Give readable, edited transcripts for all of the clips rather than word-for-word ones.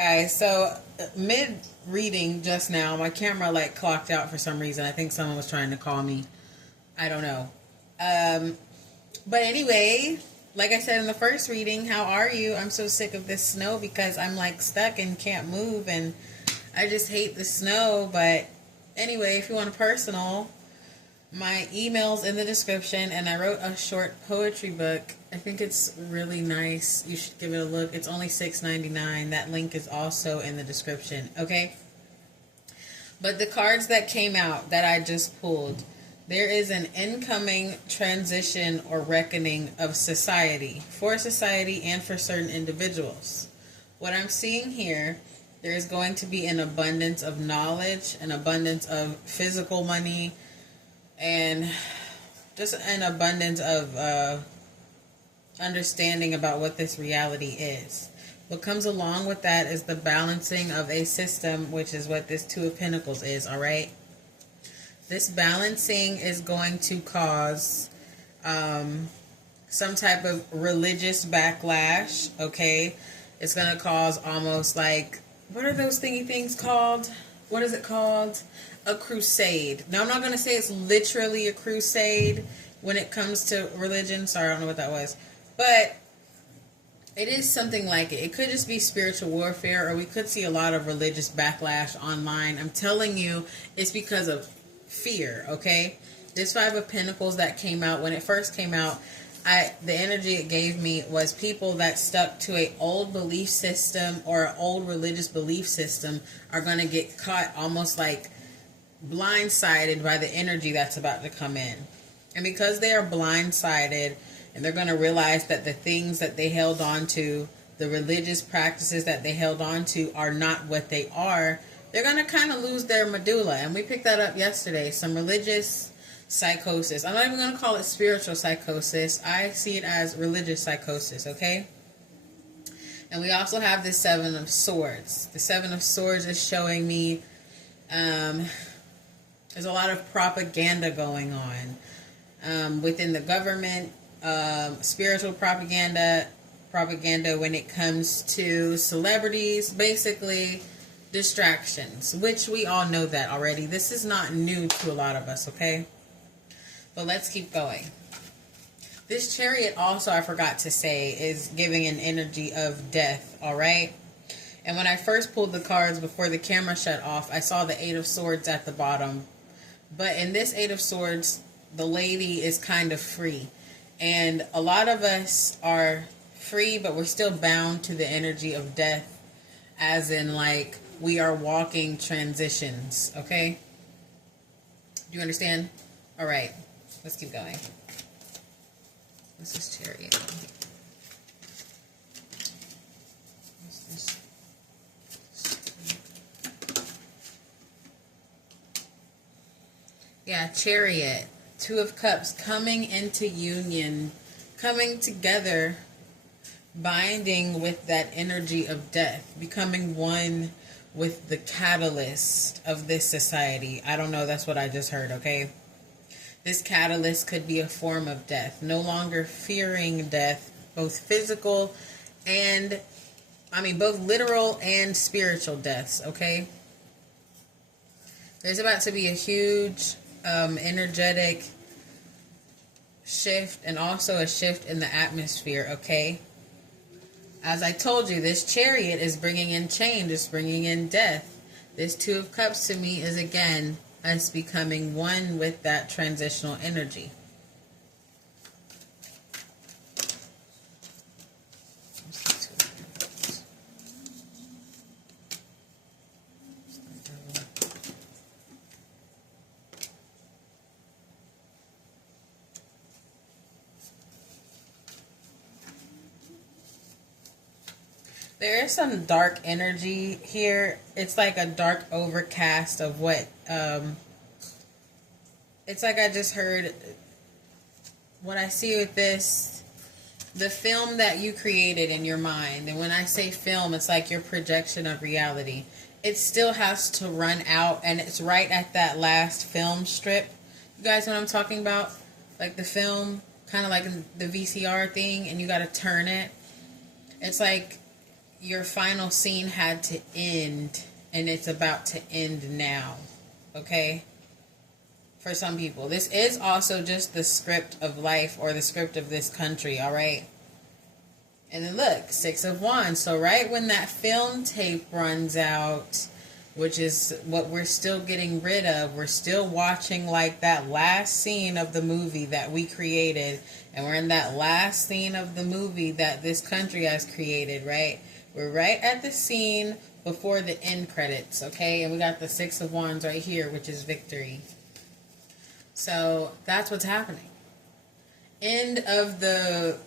Guys, so mid reading just now, my camera like clocked out for some reason. I think someone was trying to call me. I don't know. Um, but anyway, like I said in the first reading, how are you? I'm so sick of this snow because I'm like stuck and can't move, and I just hate the snow. But anyway, if you want a personal, my email's in the description, and I wrote a short poetry book. I think it's really nice. You should give it a look. It's only $6.99. That link is also in the description. Okay? But the cards that came out that I just pulled, there is an incoming transition or reckoning of society, for society and for certain individuals. What I'm seeing here, there is going to be an abundance of knowledge, an abundance of physical money, and just an abundance of understanding about what this reality is. What comes along with that is the balancing of a system, which is what this Two of Pentacles is, all right? This balancing is going to cause some type of religious backlash, okay? It's going to cause almost like, what are those thingy things called? What is it called? A crusade. Now, I'm not going to say it's literally a crusade when it comes to religion. Sorry, I don't know what that was. But it is something like it. It could just be spiritual warfare, or we could see a lot of religious backlash online. I'm telling you, it's because of fear, okay? This Five of Pentacles that came out, when it first came out, the energy it gave me was people that stuck to a old belief system or an old religious belief system are going to get caught almost like blindsided by the energy that's about to come in. And because they are blindsided, and they're going to realize that the things that they held on to, the religious practices that they held on to, are not what they are, they're going to kind of lose their medulla. And we picked that up yesterday. Some religious psychosis. I'm not even going to call it spiritual psychosis. I see it as religious psychosis, okay? And we also have the Seven of Swords. The Seven of Swords is showing me there's a lot of propaganda going on within the government. Spiritual propaganda when it comes to celebrities, basically distractions, which we all know that already. This is not new to a lot of us, okay? But let's keep going. This Chariot also, I forgot to say, is giving an energy of death, all right? And when I first pulled the cards before the camera shut off, I saw the Eight of Swords at the bottom. But in this Eight of Swords, the lady is kind of free. And a lot of us are free, but we're still bound to the energy of death, as in, like, we are walking transitions, okay? Do you understand? All right, let's keep going. This is Chariot. Yeah, Chariot. Two of Cups, coming into union, coming together, binding with that energy of death, becoming one with the catalyst of this society. I don't know, that's what I just heard, okay? This catalyst could be a form of death, no longer fearing death, both physical and, both literal and spiritual deaths, okay? There's about to be a huge energetic shift, and also a shift in the atmosphere, okay? As I told you, this Chariot is bringing in change, it's bringing in death. This Two of Cups to me is, again, us becoming one with that transitional energy. There is some dark energy here. It's like a dark overcast of what, it's like I just heard, what I see with this, the film that you created in your mind. And when I say film, it's like your projection of reality. It still has to run out, and it's right at that last film strip. You guys know what I'm talking about? Like the film, kind of like the VCR thing, and you got to turn it. It's like your final scene had to end, and it's about to end now. Okay? For some people. This is also just the script of life, or the script of this country, alright? And then look, Six of Wands. So right when that film tape runs out, which is what we're still getting rid of, we're still watching like that last scene of the movie that we created, and we're in that last scene of the movie that this country has created, right? We're right at the scene before the end credits, okay? And we got the Six of Wands right here, which is victory. So that's what's happening. End of the,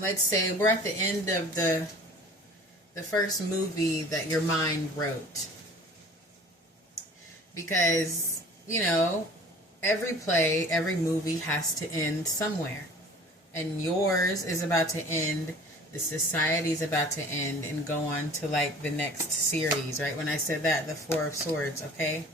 let's say we're at the end of the first movie that your mind wrote. Because, you know, every play, every movie has to end somewhere. And yours is about to end, the society's about to end, and go on to like the next series, right? When I said that, the Four of Swords, okay?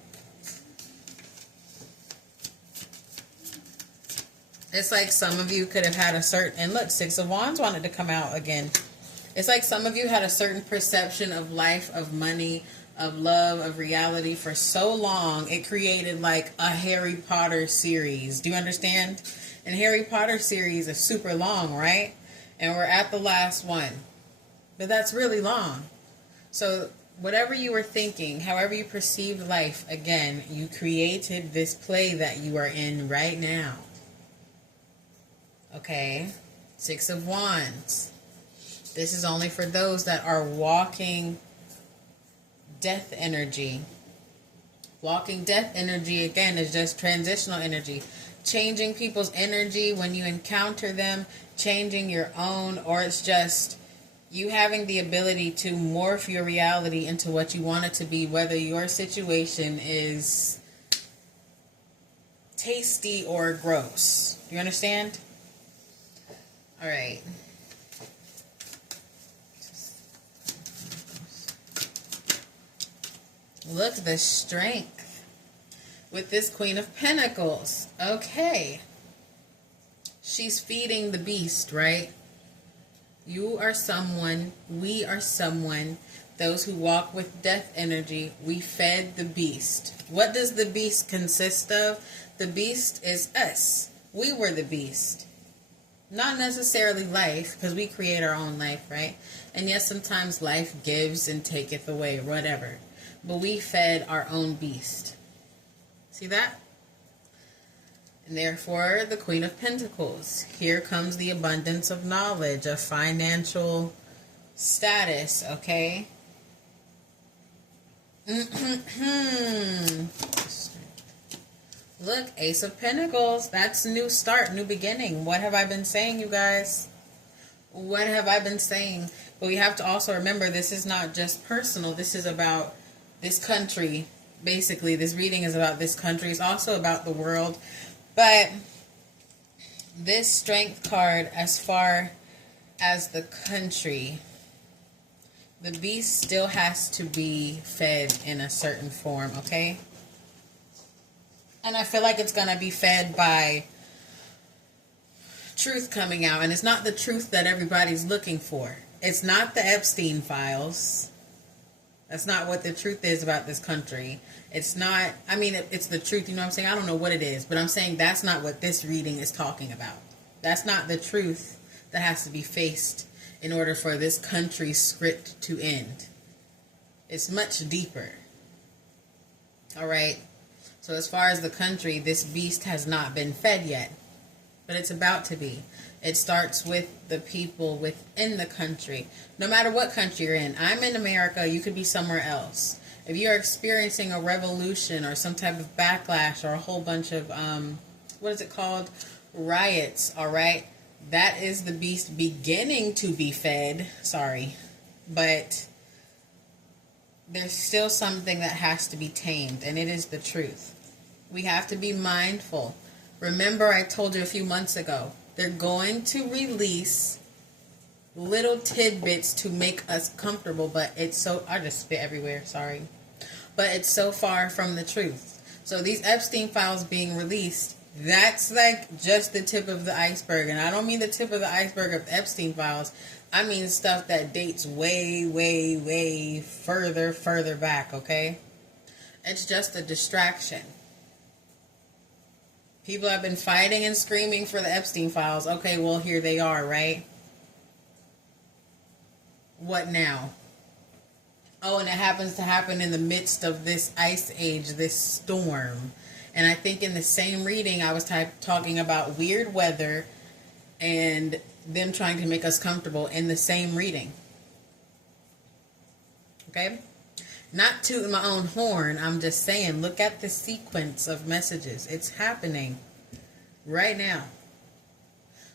It's like some of you could have had a certain, and look, Six of Wands wanted to come out again. It's like some of you had a certain perception of life, of money, of love, of reality for so long, it created like a Harry Potter series. Do you understand? And Harry Potter series is super long, right? And we're at the last one. But that's really long. So whatever you were thinking, however you perceived life, again, you created this play that you are in right now. Okay? Six of Wands. This is only for those that are walking death energy. Walking death energy, again, is just transitional energy. Changing people's energy when you encounter them, changing your own, or it's just you having the ability to morph your reality into what you want it to be, whether your situation is tasty or gross. You understand? All right. Look, the strength with this Queen of Pentacles. Okay. She's feeding the beast, right? You are someone, we are someone, those who walk with death energy, we fed the beast. What does the beast consist of? The beast is us. We were the beast. Not necessarily life, because we create our own life, right? And yes, sometimes life gives and taketh away, whatever. But we fed our own beast. See that? And therefore, the Queen of Pentacles. Here comes the abundance of knowledge, of financial status, okay? Look, Ace of Pentacles. That's new start, new beginning. What have I been saying, you guys? What have I been saying? But we have to also remember, this is not just personal. This is about this country. Basically, this reading is about this country. It's also about the world. But this strength card, as far as the country, the beast still has to be fed in a certain form, okay? And I feel like it's going to be fed by truth coming out. And it's not the truth that everybody's looking for. It's not the Epstein files. That's not what the truth is about this country. It's not, I mean, it's the truth, you know what I'm saying? I don't know what it is, but I'm saying that's not what this reading is talking about. That's not the truth that has to be faced in order for this country's script to end. It's much deeper. All right? So as far as the country, this beast has not been fed yet, but it's about to be. It starts with the people within the country. No matter what country you're in. I'm in America. You could be somewhere else. If you're experiencing a revolution or some type of backlash or a whole bunch of, what is it called? Riots, all right? That is the beast beginning to be fed. Sorry. But there's still something that has to be tamed, and it is the truth. We have to be mindful. Remember, I told you a few months ago, they're going to release little tidbits to make us comfortable, but it's so, I just spit everywhere, sorry. But it's so far from the truth. So these Epstein files being released, that's like just the tip of the iceberg. And I don't mean the tip of the iceberg of Epstein files. I mean stuff that dates way, way, way further back, okay? It's just a distraction. People have been fighting and screaming for the Epstein files. Okay, well, here they are, right? What now? Oh, and it happens to happen in the midst of this ice age, this storm. And I think in the same reading, I was talking about weird weather and them trying to make us comfortable in the same reading. Okay? Not tooting my own horn. I'm just saying, look at the sequence of messages. It's happening right now.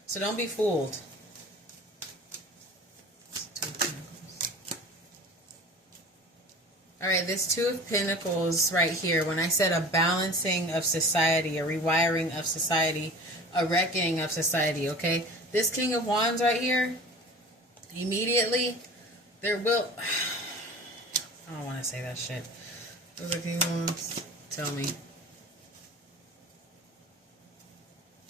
So don't be fooled. All right, this Two of Pentacles right here, when I said a balancing of society, a rewiring of society, a reckoning of society, okay? This King of Wands right here, immediately, there will... I don't want to say that shit. Those are King of Wands. Tell me.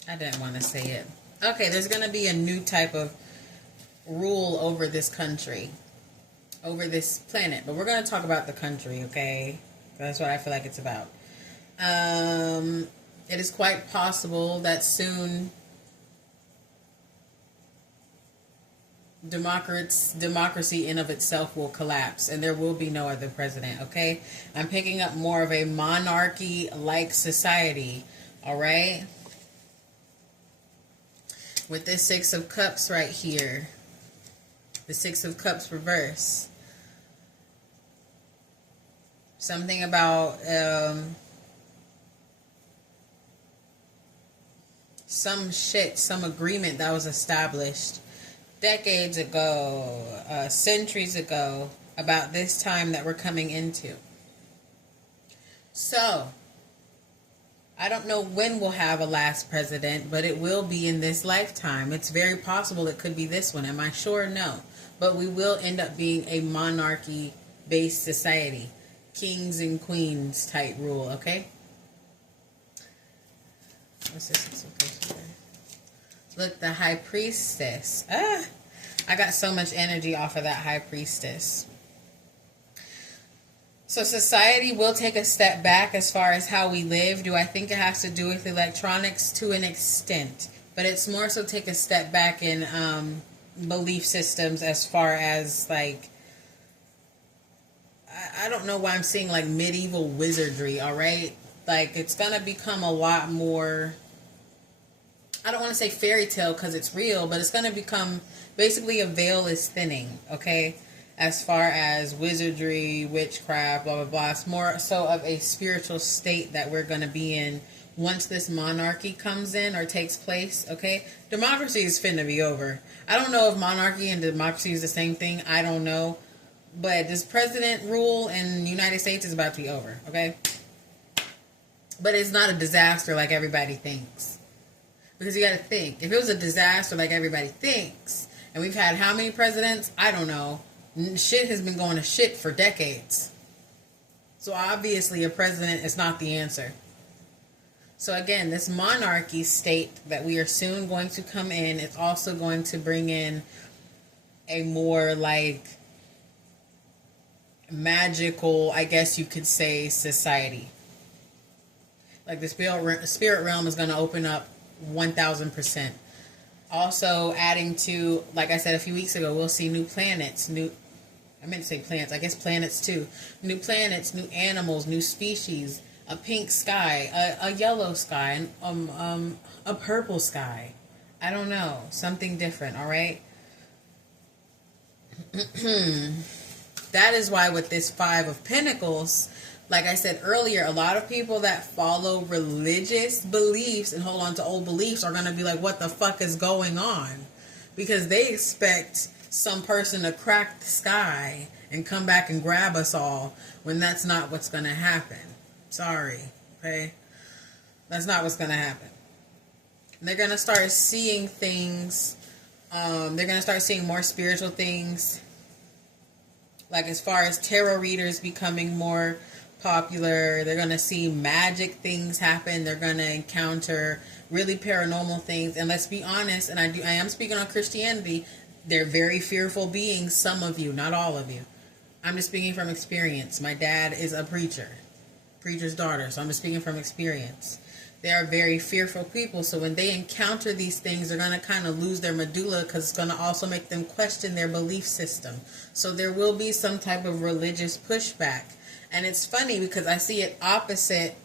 I didn't want to say it. Okay, there's going to be a new type of rule over this country. Over this planet. But we're going to talk about the country, okay? That's what I feel like it's about. It is quite possible that soon democracy in of itself will collapse and there will be no other president, okay? I'm picking up more of a monarchy-like society, all right? With this Six of Cups right here. The Six of Cups reverse. Something about some agreement that was established decades ago, centuries ago, about this time that we're coming into. So, I don't know when we'll have a last president, but it will be in this lifetime. It's very possible it could be this one. Am I sure? No. But we will end up being a monarchy-based society. Kings and queens type rule, okay? What's this? Look, the High Priestess. I got so much energy off of that High Priestess. So society will take a step back as far as how we live. Do I think it has to do with electronics? To an extent. But it's more so take a step back in belief systems as far as, like, I don't know why I'm seeing, like, medieval wizardry, all right? Like, it's going to become a lot more, I don't want to say fairy tale because it's real, but it's going to become, basically a veil is thinning, okay? As far as wizardry, witchcraft, blah, blah, blah. It's more so of a spiritual state that we're going to be in once this monarchy comes in or takes place, okay? Democracy is finna be over. I don't know if monarchy and democracy is the same thing. I don't know. But this president rule in the United States is about to be over, okay? But it's not a disaster like everybody thinks. Because you got to think, if it was a disaster like everybody thinks, and we've had how many presidents? I don't know. Shit has been going to shit for decades. So obviously a president is not the answer. So again, this monarchy state that we are soon going to come in, it's also going to bring in a more, like, magical, I guess you could say, society. Like, the spirit realm is going to open up 1,000%. Also, adding to, like I said a few weeks ago, we'll see new planets, I meant to say plants, I guess planets too. New planets, new animals, new species, a pink sky, a yellow sky, a purple sky. I don't know. Something different, all right? That is why with this Five of Pentacles, like I said earlier, a lot of people that follow religious beliefs and hold on to old beliefs are going to be like, what the fuck is going on? Because they expect some person to crack the sky and come back and grab us all when that's not what's going to happen. Sorry, okay? That's not what's going to happen. They're going to start seeing things. They're going to start seeing more spiritual things. Like as far as tarot readers becoming more popular, they're going to see magic things happen. They're going to encounter really paranormal things. And let's be honest, and I am speaking on Christianity, They're very fearful beings, some of you, not all of you. I'm just speaking from experience. My dad is a preacher's daughter, so I'm just speaking from experience. They are very fearful people, so when they encounter these things, they're going to kind of lose their medulla, because it's going to also make them question their belief system. So there will be some type of religious pushback. And it's funny because I see it opposite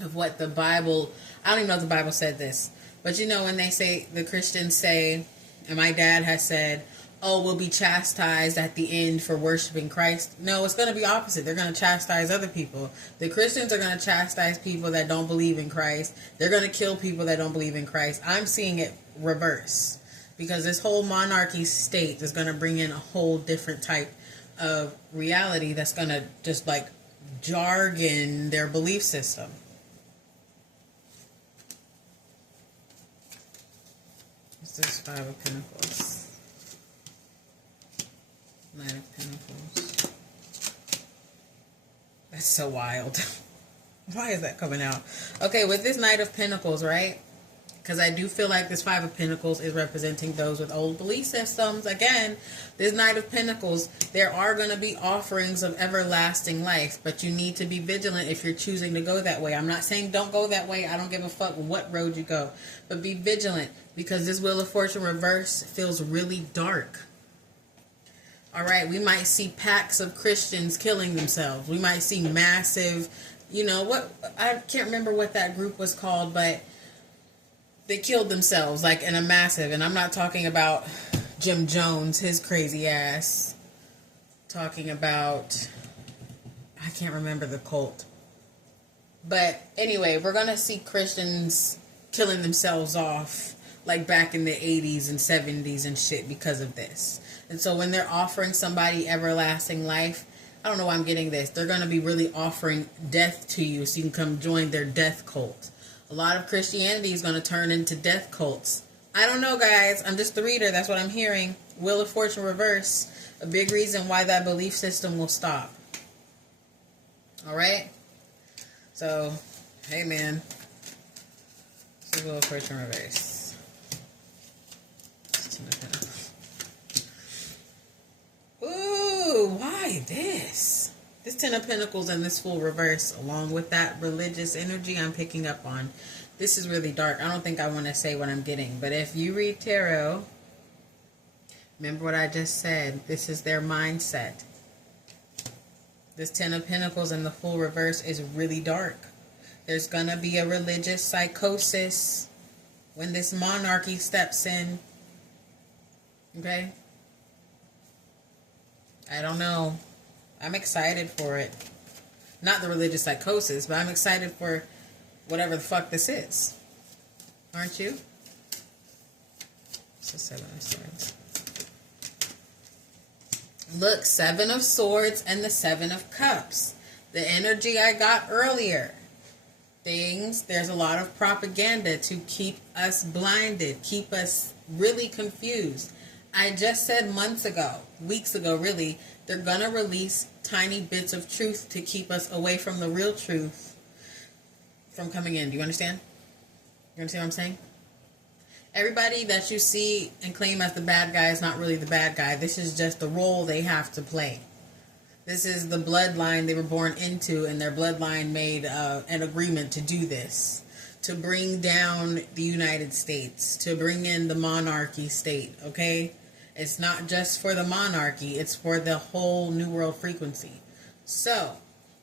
of what the Bible, I don't even know if the Bible said this, but you know when they say, the Christians say, and my dad has said, oh, we'll be chastised at the end for worshiping Christ. No, it's going to be opposite. They're going to chastise other people. The Christians are going to chastise people that don't believe in Christ. They're going to kill people that don't believe in Christ. I'm seeing it reverse, because this whole monarchy state is going to bring in a whole different type of reality that's going to just like jargon their belief system. What's this? Five of Pentacles. Knight of Pentacles. That's so wild. Why is that coming out? Okay, with this Knight of Pentacles, right? Because I do feel like this Five of Pentacles is representing those with old belief systems. Again, this Knight of Pentacles, there are going to be offerings of everlasting life, but you need to be vigilant if you're choosing to go that way. I'm not saying don't go that way. I don't give a fuck what road you go. But be vigilant, because this Wheel of Fortune reverse feels really dark. All right, we might see packs of Christians killing themselves. We might see massive, you know, what, I can't remember what that group was called, but they killed themselves, like in a massive, and I'm not talking about Jim Jones, his crazy ass. Talking about, I can't remember the cult. But anyway, we're going to see Christians killing themselves off, like back in the 80s and 70s and shit because of this. And so when they're offering somebody everlasting life, I don't know why I'm getting this. They're going to be really offering death to you so you can come join their death cult. A lot of Christianity is going to turn into death cults. I don't know, guys. I'm just the reader. That's what I'm hearing. Wheel of Fortune reverse. A big reason why that belief system will stop. All right? So, hey, man. It's the Wheel of Fortune reverse. Ooh, why this? This Ten of Pentacles and this Fool reverse, along with that religious energy I'm picking up on. This is really dark. I don't think I want to say what I'm getting. But if you read tarot, remember what I just said. This is their mindset. This Ten of Pentacles and the Fool reverse is really dark. There's going to be a religious psychosis when this monarchy steps in. Okay? I don't know. I'm excited for it. Not the religious psychosis, but I'm excited for whatever the fuck this is. Aren't you? It's the Seven of Swords. Look, Seven of Swords and the Seven of Cups. The energy I got earlier. There's a lot of propaganda to keep us blinded, keep us really confused. I just said months ago, weeks ago really, they're going to release tiny bits of truth to keep us away from the real truth from coming in. Do you understand? You understand what I'm saying? Everybody that you see and claim as the bad guy is not really the bad guy. This is just the role they have to play. This is the bloodline they were born into, and their bloodline made an agreement to do this. To bring down the United States. To bring in the monarchy state, okay? It's not just for the monarchy, it's for the whole New World frequency. So,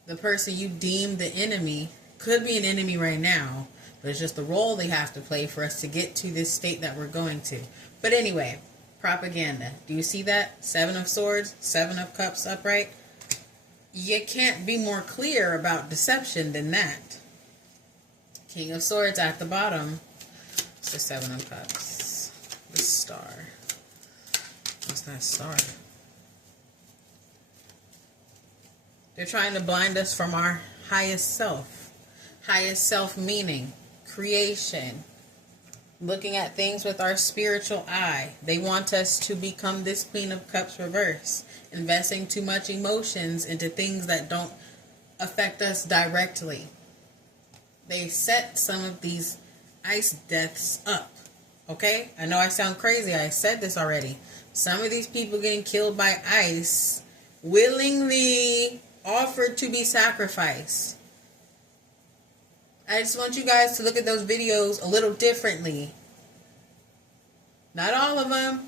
the person you deem the enemy could be an enemy right now, but it's just the role they have to play for us to get to this state that we're going to. But anyway, propaganda. Do you see that? Seven of Swords, Seven of Cups upright. You can't be more clear about deception than that. King of Swords at the bottom. It's the Seven of Cups. The Star. What's that star? They're trying to blind us from our highest self. Highest self meaning creation. Looking at things with our spiritual eye. They want us to become this Queen of Cups reverse. Investing too much emotions into things that don't affect us directly. They set some of these ice deaths up. Okay? I know I sound crazy. I said this already. Some of these people getting killed by ice willingly offered to be sacrificed. I just want you guys to look at those videos a little differently. Not all of them,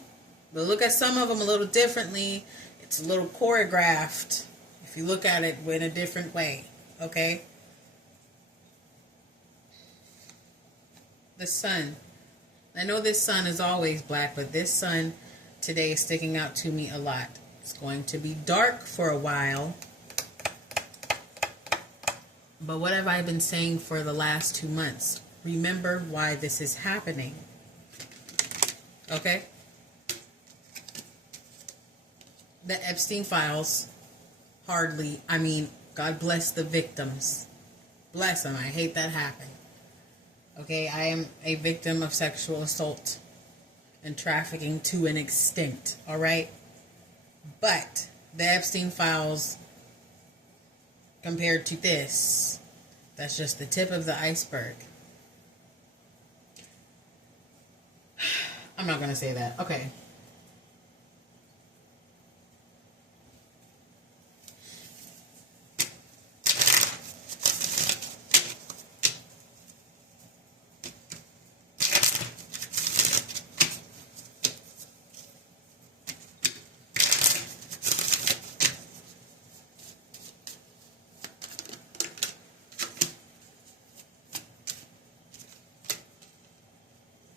but look at some of them a little differently. It's a little choreographed if you look at it in a different way. Okay? The sun. I know this sun is always black, but this sun today is sticking out to me a lot. It's going to be dark for a while. But what have I been saying for the last 2 months? Remember why this is happening. Okay? The Epstein files, God bless the victims. Bless them. I hate that happened. Okay, I am a victim of sexual assault and trafficking to an extent, all right? But the Epstein files, compared to this, that's just the tip of the iceberg. I'm not going to say that. Okay.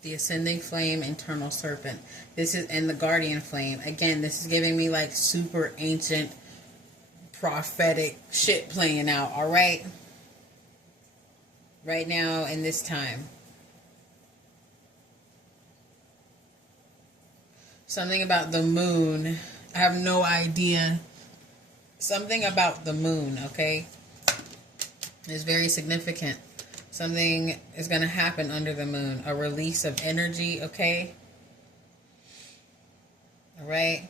The ascending flame, internal serpent. This is, and the guardian flame. Again, this is giving me like super ancient prophetic shit playing out, all right? Right now in this time. Something about the moon. I have no idea. Something about the moon, okay? Is very significant. Something is going to happen under the moon. A release of energy, okay? All right?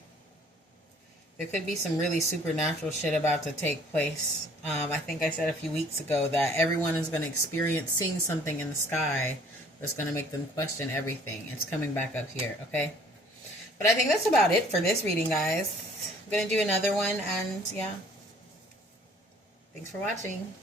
There could be some really supernatural shit about to take place. I think I said a few weeks ago that everyone is going to experience seeing something in the sky that's going to make them question everything. It's coming back up here, okay? But I think that's about it for this reading, guys. I'm going to do another one, and yeah. Thanks for watching.